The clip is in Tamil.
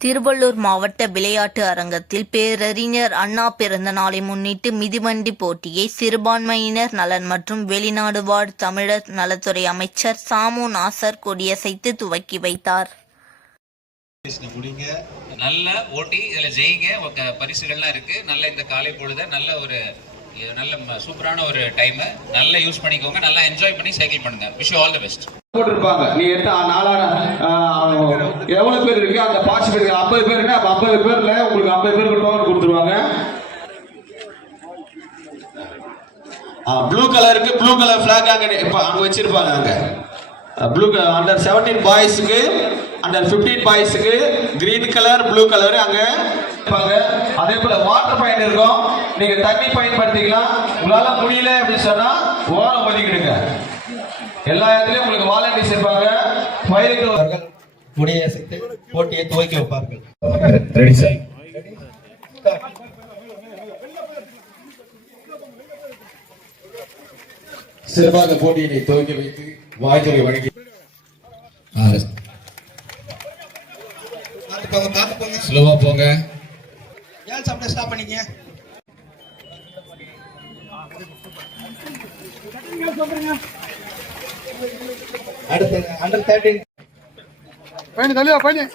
திருவள்ளூர் மாவட்ட விளையாட்டு அரங்கத்தில் பேரறிஞர் அண்ணா பிறந்த நாளை முன்னிட்டு மிதிவண்டி போட்டியை சிறுபான்மையினர் நலன் மற்றும் வெளிநாடு வாழ் தமிழர் நலத்துறை அமைச்சர் சாமு நாசர் கொடியசைத்து துவக்கி வைத்தார். முடிங்க. நல்ல ஓட்டி இதுல ஜெயிங்க. பரிசுகள்லாம் இருக்கு. நல்ல இந்த காலை பொழுத நல்ல ஒரு நல்ல சூப்பரான ஒரு டைம் நல்லா யூஸ் பண்ணிக்கோங்க. நல்லா என்ஜாய் பண்ணி சைக்கிள் பண்ணுங்க. விஷ் ஆல் தி பெஸ்ட் போட்டிருப்பாங்க. நீ எடுத்த நாலான எவ்வளவு பேர் இருக்கு? அந்த பார்ட்டிசிபேட் ஐம்பது பேருன்னா அப்ப ஐம்பது பேர்ல உங்களுக்கு ஐம்பது பேருக்கு டோக்கன் கொடுத்துருவாங்க. ப்ளூ கலருக்கு ப்ளூ கலர் ஃபிளாக் அங்க இப்ப அங்க வச்சிருப்பாங்க அங்க. ப்ளூ அண்டர் செவன்டீன் பாய்ஸுக்கு அண்டர் ஃபிஃப்டீன் பாய்ஸுக்கு கிரீன் கலர் ப்ளூ கலர் அங்க இருப்பாங்க அதே போல வாட்டர் பாயிண்ட் இருக்கும். நீங்க தண்ணி பயன்படுத்திக்கலாம். உங்களால முடியல அப்படின்னு சொன்னா ஓரம் ஒதுக்கிடுங்க. எல்லா இடத்துலயும் உங்களுக்கு வாலண்டியர்ஸ் இருப்பாங்க. அவர்கள் முடியசைத்து போட்டியை துவக்கி வைப்பார்கள். ரெடி சார் சிறப்பாக போட்டியினை துவக்கி வைத்து வாழ்த்துறை வழங்கி ஸ்லோவா போங்க. ஏன் சாப்பிட ஸ்டாப் பண்ணீங்க? அடுத்து அண்டர் தேர்ட்டீன் பையன் தள்ளியா பையன்